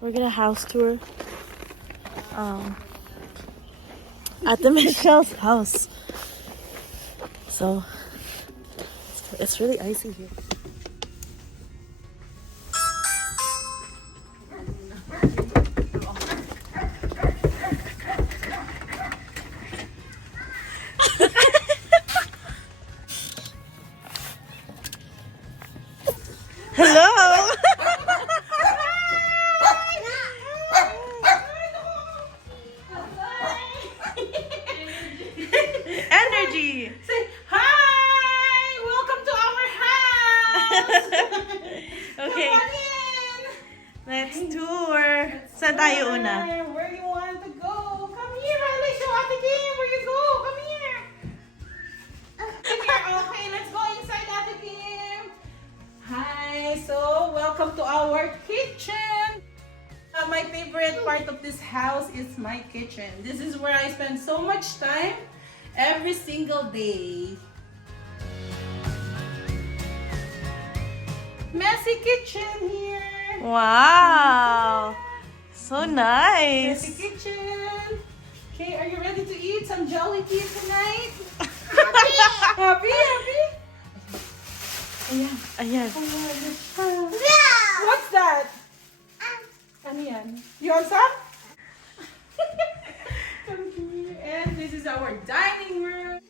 We're gonna house tour at the Michelle's house. So it's really icy here. Hello. Energy. Say hi! Welcome to our house! Okay, Come on in! let's tour. Saan tayo una? Where do you want to go? Come here, I'll show Ate Kim where you go. Come here. Come here. Okay, let's go inside, Ate Kim. Hi, so welcome to our kitchen. My favorite part of this house is my kitchen. This is where I spend so much time every single day. Messy kitchen here. Wow, so nice. Messy kitchen. Okay, are you ready to eat some Jolly tea tonight? Happy? Ayan. Ayan. What's that? Ano yan? You want some? Come here. And this is our dining room.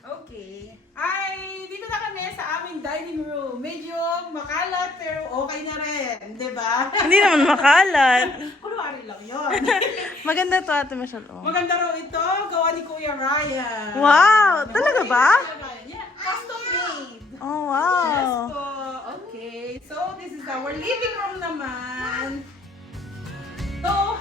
Okay. Ay, dito na kami sa aming dining room. Medyo makalat pero okay na rin. Diba? Hindi naman makalat. Kunwari lang yun. Maganda to, Ate Michelle. Oh. Maganda raw ito. Gawa ni Kuya Ryan. Wow, talaga ba? Yeah, custom made. Oh, Yes wow. po. Okay. So, this is our living room naman. So,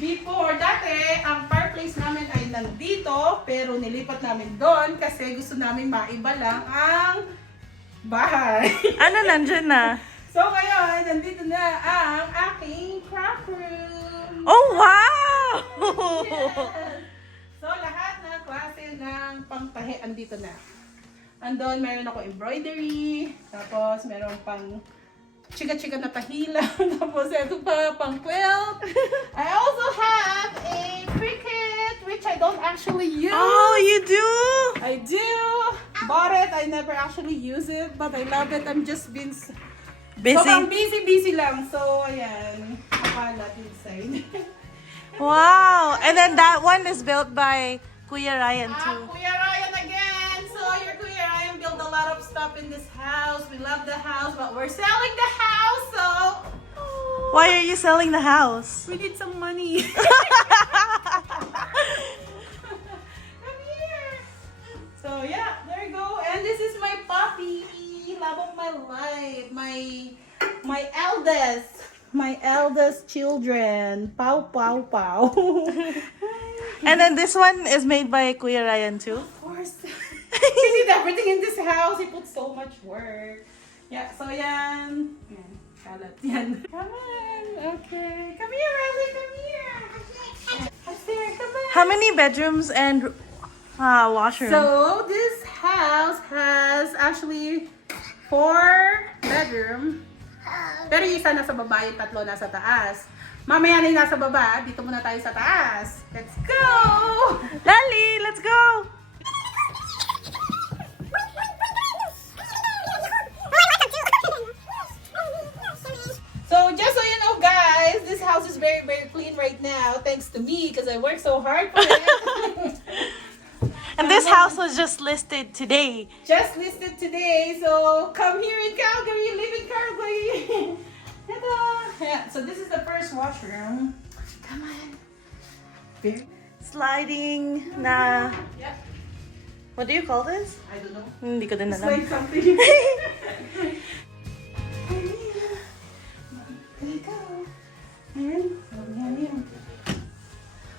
before, dati, ang fireplace namin ay nandito, pero nilipat namin doon kasi gusto namin maiba lang ang bahay. Ano nandyan na? So, ngayon, nandito na ang aking craft room. Oh, wow! Yes. So, lahat ng klase ng pangtahe andito na. Andun, meron ako embroidery, tapos meron pang chika-chika na tahila, tapos ito pa, pang quilt. I also have a cricket, which I don't actually use. Oh, you do? I do. Bought it, I never actually use it, but I love it. I'm just been Busy? So, busy lang. So, ayan, makalat inside. Wow! And then that one is built by Kuya Ryan too. Kuya Ryan again. So, your Kuya Ryan built a lot of stuff in this house. We love the house, but we're selling the house, so Why are you selling the house? we need some money. Come here. So, yeah, there you go. And this is my puppy. Love of my life. My eldest children. Pow, pow, pow. And then this one is made by Kuya Ryan too. Of course. He did everything in this house. He put so much work. Yeah, so yan. Yan. Kalat yan. Come on. Okay. Come here, Riley. Come here. Upstairs. Come on. How many bedrooms and washroom? So, this house has actually 4 bedroom. Pero yung isa nasa baba, yung 3 nasa taas. Mamaya na yung nasa baba, dito muna tayo sa taas. Let's go! Lali, let's go! So, just so you know guys, this house is very, very clean right now. Thanks to me, because I worked so hard for it. And this house was just listed today. Just listed today, so come here in Calgary, live in Calgary. Ito. Yeah, so this is the first washroom. Come on. Very Sliding na... Yeah, What do you call this? I don't know. Hindi ko din It's alam. like something. There you go. And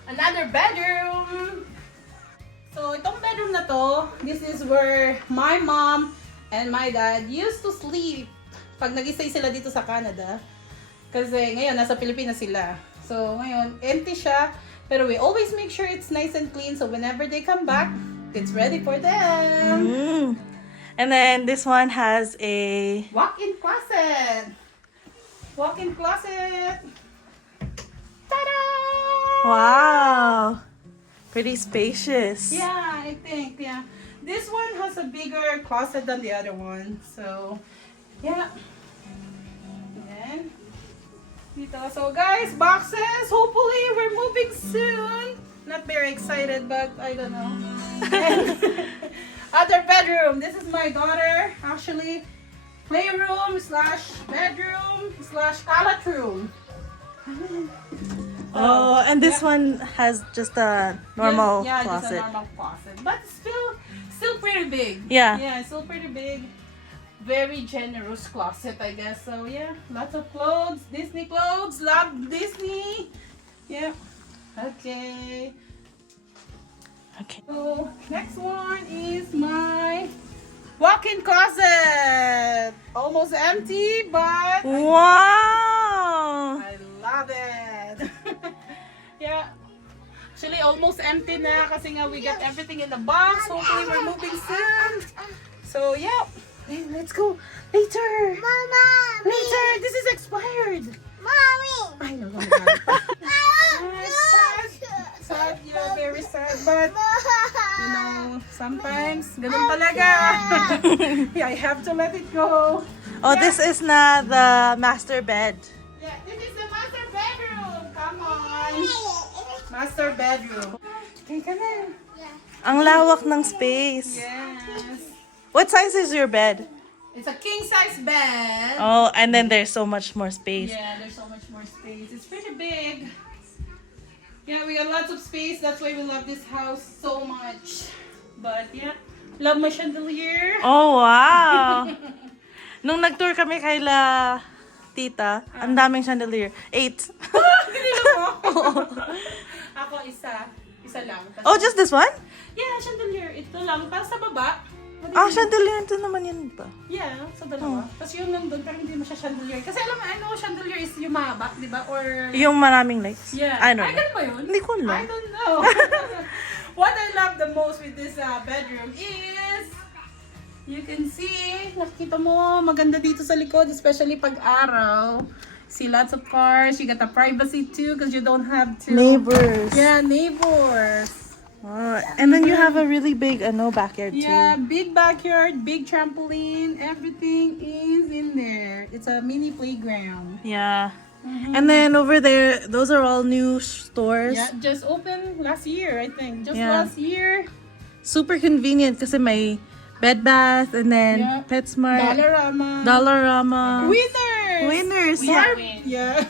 another bedroom. So, itong bedroom na to, this is where my mom and my dad used to sleep pag nag-stay sila dito sa Canada. Kasi ngayon, nasa Pilipinas sila. So, ngayon, empty siya. Pero we always make sure it's nice and clean. So, whenever they come back, it's ready for them. And then this one has a... Walk-in closet. Walk-in closet. Wow. Pretty spacious. Yeah, I think, yeah. This one has a bigger closet than the other one. So, yeah. Then, dito. So, guys, boxes. Hopefully, we're moving soon. Not very excited, but I don't know. And other bedroom. This is my daughter, actually. Playroom / bedroom / toilet room. Oh, and this one has just a normal yeah, closet. just a normal closet, but still pretty big. Yeah. Still pretty big. Very generous closet, I guess. So yeah, lots of clothes, Disney clothes. Love Disney. Yeah. Okay. Okay. So next one is my walk-in closet. Almost empty, but Wow. I love it. Yeah. Actually, almost empty na kasi nga we got everything in the box. Hopefully, we're moving soon. So, yeah. Hey, let's go. Later. Mama. Later. This is expired. Mommy. I know. Sad. Yeah, very sad. But, you know, sometimes, ganun talaga. Yeah, I have to let it go. Oh, this is na the master bed. Yeah, this is the master bedroom. Come on. Master bedroom. Okay, ka na. Ang lawak ng space. Yes. What size is your bed? It's a king-size bed. Oh, and then there's so much more space. Yeah, there's so much more space. It's pretty big. Yeah, we got lots of space. That's why we love this house so much. But yeah, love my chandelier. Oh, wow. Nung nag-tour kami kay la tita, ang daming chandelier. 8. Ako isa lang. Oh, just this one? Yeah, chandelier. Ito lang. Tapos sa baba. Ah, chandelier. Ito naman yun ba? Yeah, sa dalawa. Tapos yung nandun, pero hindi mo siya chandelier. Kasi alam mo, chandelier is yung mahaba, di ba? Or... Yung maraming lights? Yeah. I don't know. ganun ba yun? Hindi ko alam. I don't know. What I love the most with this bedroom is... You can see, nakikita mo, maganda dito sa likod, especially pag araw. See lots of cars. You got the privacy too because you don't have to... Neighbors. Yeah, neighbors. Oh, and then you have a really big backyard too. Yeah, big backyard, big trampoline. Everything is in there. It's a mini playground. Yeah. And then over there, those are all new stores. Yeah, just opened last year, I think. Just Yeah. last year. Super convenient kasi may Bed Bath and then Yeah. PetSmart, Dollarama. Dollarama. Winners. Winners. Yeah. Yeah.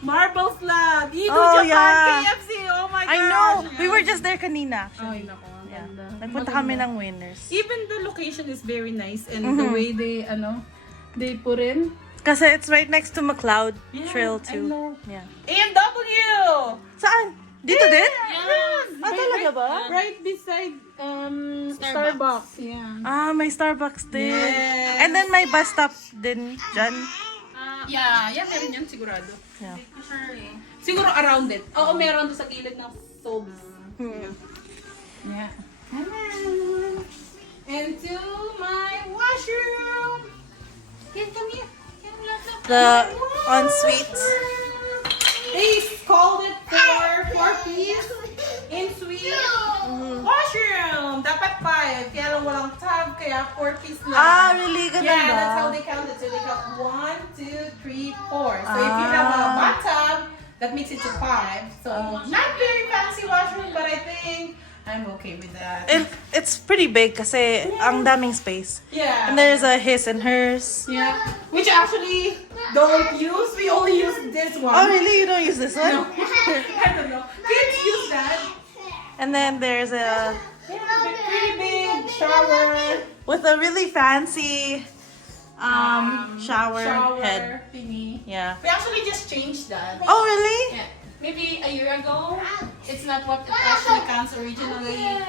Marble Slab. Eagle Oh, Japan, yeah. KFC. Oh my I gosh. know. We were just there kanina Ay, actually. nako. Ang Yeah. ganda. Nagpunta Maganda. kami ng Winners. Even the location is very nice and the way they put in. Kasi it's right next to McLeod Yeah, Trail I too. know. Yeah. AMW. Saan? Dito din? Yes. Ah, talaga ba? Right beside Starbucks. Yeah. Ah, may Starbucks din. Yes. And then may bus stop din dyan. Yeah, meron yan sigurado. Yeah. Siguro around it. Oo, meron doon sa gilid ng Sobs. Yeah. And to my washroom. Come here. The ensuite. They called it for 4-piece ensuite washroom. Dapat 5. Kaya lang walang tub, kaya 4-piece lang. Ah, really? Ganun Yeah, ba? that's how they counted. So they count 1, 2, 3, 4. So if you have a bathtub, that makes it to 5. So not very fancy washroom, but I think I'm okay with that. It's pretty big kasi ang daming space. Yeah. And there's a his and hers. Yeah. Which actually don't use. We only use this one. Oh, really? You don't use this one? I don't know. Kids use that. And then there's a Pretty big shower. with a really fancy shower head. thingy. Yeah. We actually just changed that. Oh, really? Yeah. Maybe a year ago. It's not what it actually comes originally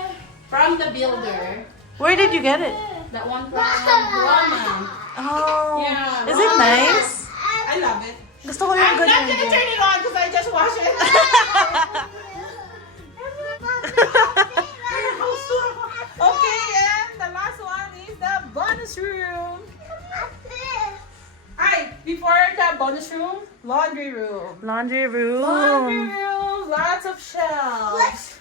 from the builder. Where did you get it? That one from Rama. Oh. Yeah. Is it nice? I love it. Gusto ko yung I'm not ganyan. gonna turn it on because I just wash it. Okay, and the last one is the bonus room. Alright, before the bonus room, laundry room. Laundry room. Laundry room, lots of shelves.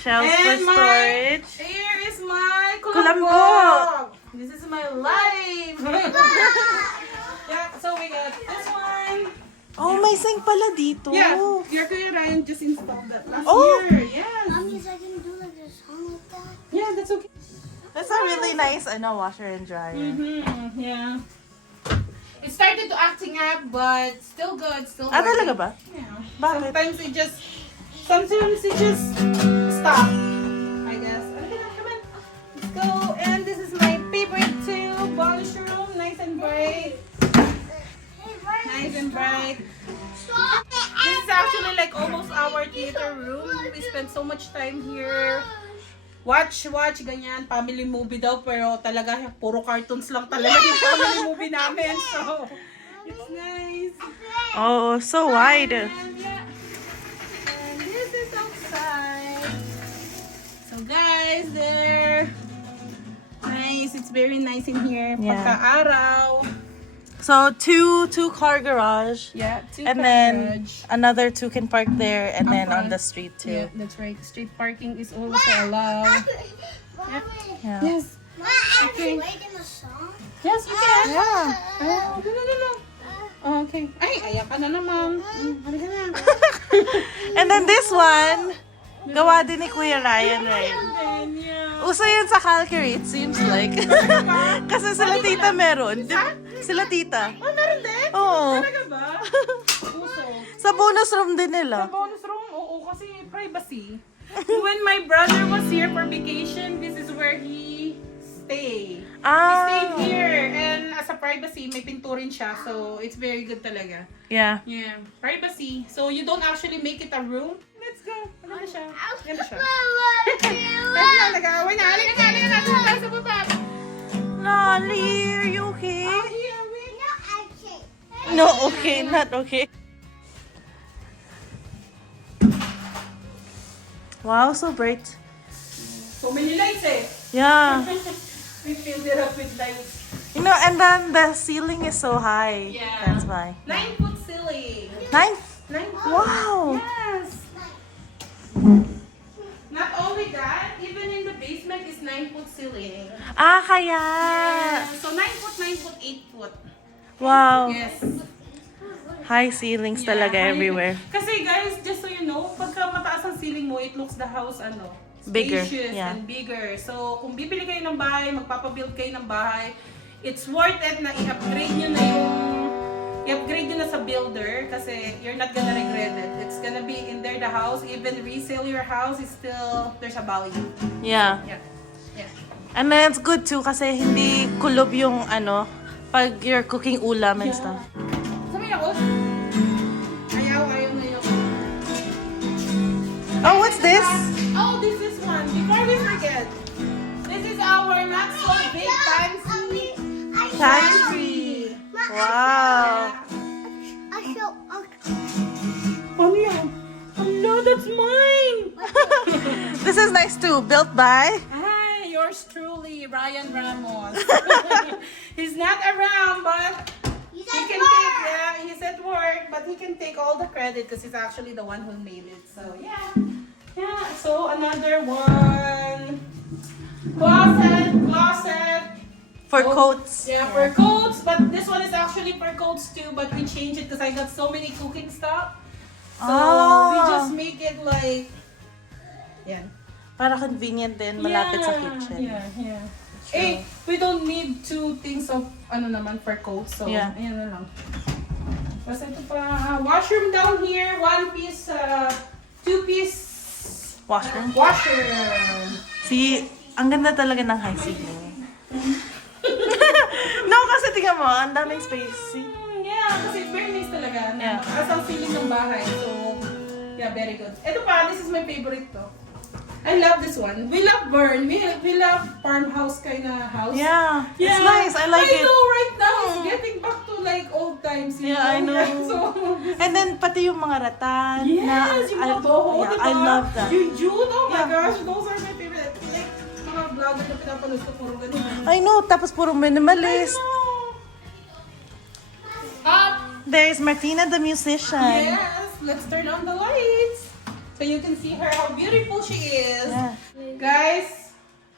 Shelves for storage. Here is my Kulambo. kulambo. This is my life. Yeah, so we got this one. Oh, may sink pala dito. Yeah, your Kuya Ryan just installed that last Oh. year. Yes. Mommies, I can do like this, like that. Yeah, that's okay. That's a really nice washer and dryer. Mm-hmm. Yeah. It started to acting up, but still good. Still Ah, working. talaga ba? Yeah. Bakit? Sometimes it just stop. I guess. Okay, come on. Let's go. And this is my favorite too. Polish room, nice and bright. Nice and bright. This is actually like almost our theater room. We spend so much time here. Watch, ganyan. Family movie daw, pero talaga puro cartoons lang talaga yung family movie namin. So, it's nice. Oh, so wide. And yeah. And this is outside. So guys, there. Nice. It's very nice in here. Yeah. Pagka-araw. So two car garage. Yeah, And then another 2 can park there and Up then on front. the street Yeah, too. that's right. Street parking is also allowed. Mommy, Yeah. Yes. Ma, I Okay. can wait in the song. Yes, we can. Yeah. Oh, no. Oh, okay. Ay, ayan ka na naman. Halika na. And then this one, gawa din ni Kuya Ryan, right? And yeah. Uso yun sa Calgary, it seems like. Kasi sila tita meron. Sila tita. Oh, meron din? Oo. Talaga ba? Puso. Sa bonus room din Sa nila. bonus room, oo, kasi privacy. When my brother was here for vacation, this is where he stayed. He stayed here, and as a privacy, may pinto rin siya, so it's very good talaga. Yeah. Yeah, privacy. So you don't actually make it a room. Let's go. Ganda siya. Ganda siya. Nag-aaway na. Halika na. Tayo sa baba. Nolly, are you okay? Here, wait. No, okay, not okay. Wow, so bright. So many lights eh. Yeah. We filled it up with lights. You know, and then the ceiling is so high. Yeah. That's why. 9-foot ceiling. 9? 9 foot. Wow. Yes. Not only that, even in the basement is 9-foot ceiling. Ah, kaya. So 9 foot, 9 foot, 8 foot. Wow. Yes. High ceilings talaga Yeah. everywhere. Kasi guys, just so you know, pagka mataas ang ceiling mo, it looks the house Bigger, spacious yeah. and bigger. So kung bibili kayo ng bahay, magpapabuild kayo ng bahay, it's worth it na i-upgrade nyo na sa builder kasi you're not gonna regret it. It's gonna be in there the house, even resell your house is still, there's a value. Yeah. Yeah. Yeah. And then it's good too kasi hindi kulob yung pag you're cooking ulam and stuff. Sabi ako, ayaw na yun. Oh, what's this? Oh, this is one. Before we forget, this is our not so big fancy pantry. Wow. Ano yan? Hello, that's mine! This is nice too. Built by? Hi, yours truly, Ryan Ramos. He's not around, but he can take, yeah, he's at work, but he can take all the credit because he's actually the one who made it. So, yeah. Yeah, so another one. Closet. For Oh, coats. Yeah, for coats, but this one is actually for coats too, but we changed it because I got so many cooking stuff. So, we just make it like, yeah. Para convenient din, malapit sa kitchen. Yeah. Eh, we don't need 2 things of, for coats, so, Yeah. ayan na lang. Tapos ito pa, washroom down here, 1-piece, 2-piece Washroom. washroom. See, ang ganda talaga ng high ceiling. No, kasi tingnan mo, ang daming space. See? Yeah, kasi it's very nice talaga. Yeah. Mataas ang ceiling ng bahay. So, yeah, very good. Ito pa, this is my favorite to. I love this one. We love burn. We love farmhouse kind of house. Yeah, it's nice. I like I it. know, right now, it's getting back to like old times. You Yeah, I know. So, And then, pati yung mga ratan. yes, yung mga boho, yeah, diba? I love that. Yung June, oh my Yeah. gosh, those are my favorite. Like, mga vlogger na pinapanood ko, puro ganun. I know, tapos puro minimalist. Up! There's Martina the musician. Yes, let's turn on the lights. So you can see her, how beautiful she is. Yeah. Guys,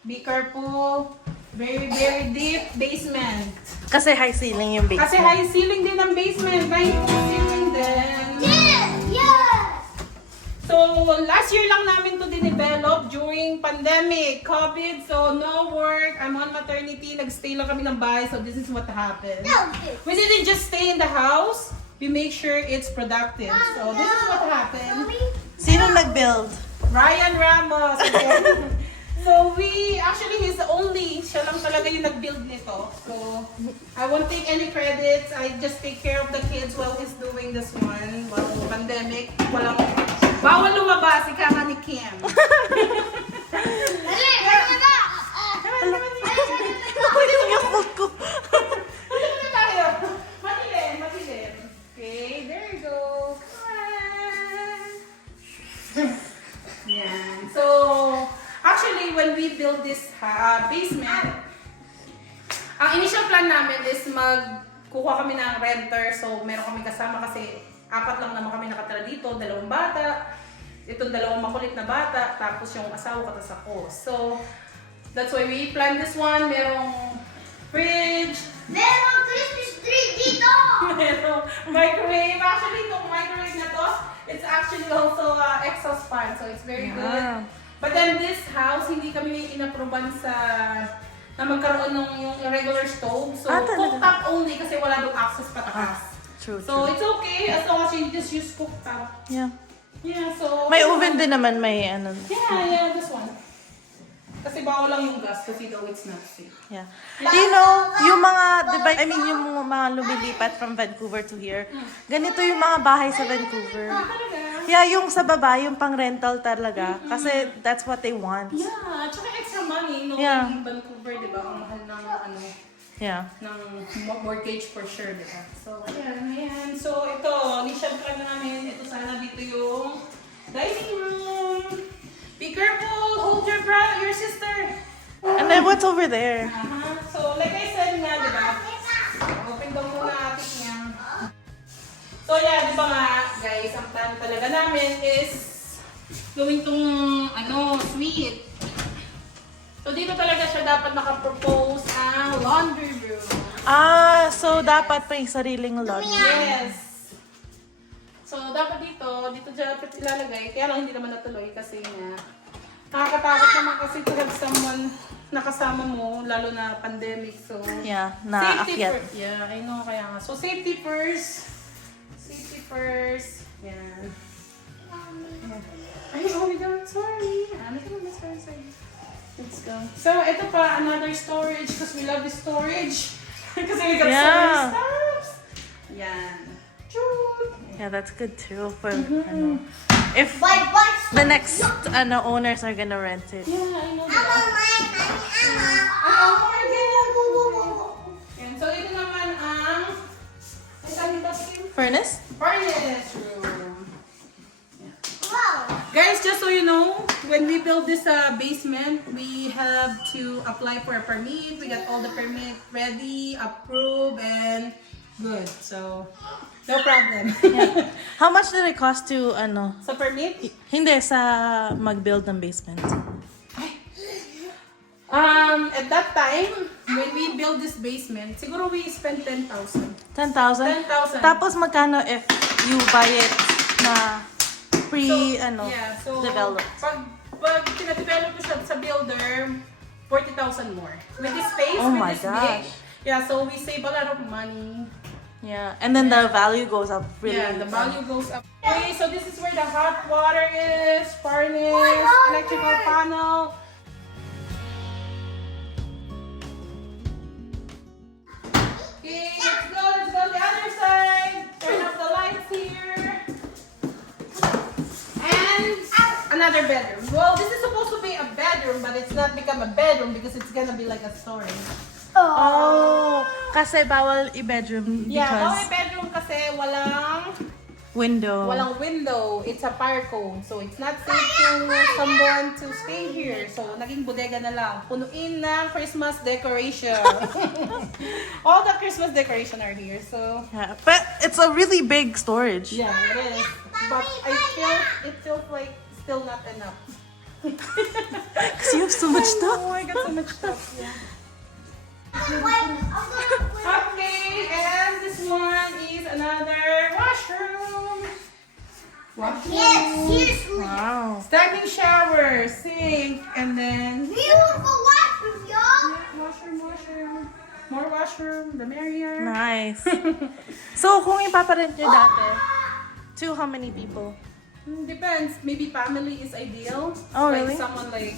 be careful. Very, very deep basement. Kasi high ceiling yung basement. Kasi high ceiling din ang basement. High ceiling din. Yes! So, last year lang namin to dinevelop during pandemic, COVID. So, no work. I'm on maternity. Nagstay lang kami ng bahay. So, this is what happened. No. We didn't just stay in the house. We make sure it's productive. So, this is what happened. Sino nag-build? Ryan Ramos. Again. So, he's the only, siya lang talaga yung nag-build nito. So, I won't take any credits. I just take care of the kids while he's doing this one. While pandemic, bawal lumabas, ika nga ni Kim. Yung food ko. Ano na tayo? Madilim, madilim. Okay, there you go. Yan. So, actually, when we build this basement, ang initial plan namin is magkuha kami ng renter. So, meron kami kasama kasi 4 lang naman kami nakatira dito, 2 bata. Itong 2 makulit na bata, tapos yung asawa ko, tapos ako. So, that's why we planned this one. Merong fridge, Merong Christmas tree dito! merong microwave. Actually, itong microwave na to, it's actually also exhaust fan, so it's very good. Yeah. But then this house, hindi kami inaproban na magkaroon ng yung irregular stove. So, Talaga? cooktop only kasi wala daw access patakas. True, So, true. it's okay as long as you just use cooktop. Yeah. Yeah, so... May oven din naman, may ano. Yeah, this one. Kasi bawal lang yung gas kasi daw it's not safe. Yeah. Do you know, yung mga, diba, I mean, yung mga lumilipat from Vancouver to here, ganito yung mga bahay sa Vancouver. Talaga? Yeah, yung sa baba, yung pang-rental talaga. Kasi that's what they want. Yeah, tsaka extra money. No, Yeah. in Vancouver, di ba? Ang mahal ng Yeah. ng mortgage for sure, di ba? So, ayan. So, ito, initial plan namin. Ito sana dito yung dining room. Be careful! Hold your sister! And then what's over there? So, like I said nga, di ba? Open daw muna atin niya. So, yeah, di ba nga, guys, ang plan talaga namin is gawin tong, suite. So, dito talaga siya dapat nakapropose ang laundry room. So dapat may sariling laundry. Yes. So, dapat dito dapat ilalagay. Kaya lang hindi naman natuloy kasi nga, nakakatakot naman kasi to have someone nakasama mo, lalo na pandemic. So, Yeah, safety naakyat. first. Yeah, I know, kaya nga. So, safety first. Safety first. Yan. Ay, oh my God, sorry. Ano ka naman, sorry. Let's go. So, ito pa, another storage because we love the storage. Kasi we got so many stuffs. Yan. Choo! Yeah, that's good too. For, if Bye bye. the next owners are gonna rent it. Yeah, I know. Emma, Oh, and so, ito naman ang Furnace? furnace room. Wow. Guys, just so you know, when we build this basement, we have to apply for a permit. We got all the permit ready, approved, and good. So, no problem. Yeah. How much did it cost to So, permit? hindi sa mag-build ng basement? At that time, when we build this basement, siguro we spent 10,000. 10,000? 10,000. Tapos magkano if you buy it na developed? Pag pinadevelop ko siya sa builder, 40,000 more. With this space, Oh with my this big. gosh. Yeah, so we save a lot of money. Yeah, and then the value goes up really. Yeah, the value goes up. Okay, so this is where the hot water is, furnace, electrical panel. Okay, let's go to the other side. Turn off the lights here. And another bedroom. Well, this is supposed to be a bedroom, but it's not become a bedroom because it's gonna be like a storage. Oh, kasi bawal i-bedroom Yeah, because bawal bedroom kasi walang window. window. It's a fire code. So, it's not safe to someone to stay here. So, naging bodega na lang. Punuin ng Christmas decoration. All the Christmas decoration are here. So, Yeah, but it's a really big storage. yeah, it is. but it feels like still not enough. Because you have so much stuff. Oh, I got so much stuff. Yeah. I'm gonna Okay, and this one is another washroom. Yes, seriously. Wow. Standing shower, sink, and then Beautiful washroom, y'all. washroom. More washroom, the merrier. Nice. So, kung ipaparent nyo dati, to how many people? Depends. Maybe family is ideal. Oh, like really? someone like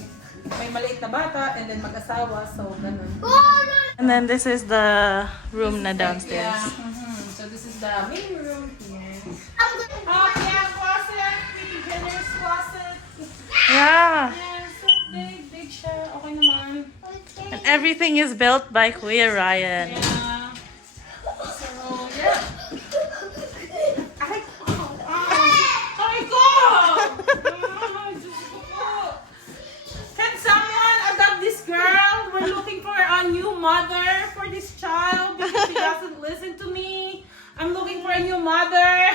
may maliit na bata and then mag-asawa, so ganun. Oh, no. And then this is the room na downstairs. Yeah. So this is the main room here. I'm gonna. Oh yeah, closet. Maybe generous closet. Yeah. Yeah, so big siya. Okay naman. And everything is built by Kuya Ryan. Yeah. So, yeah. Ay, ay ko! Diyos ko po. Can someone adopt this girl? We're looking for a new mother for this child because she doesn't listen to me. I'm looking for a new mother.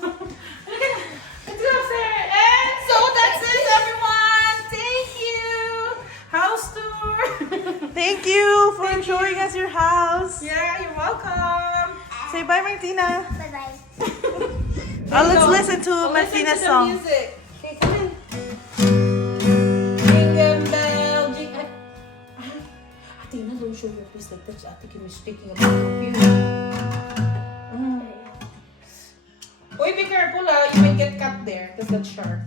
Let's go, sir. And so that's it, everyone. Thank you. House tour. Thank you for showing us your house. Yeah, you're welcome. Say bye, Martina. Bye-bye. Oh, let's listen to Listen Martina's to the song. music. Okay, come in. Jingle bell, jingle. Ate, na, don't show your face like that. Ate Kim is speaking about computer. Uy, be careful, you might get cut there because that's sharp.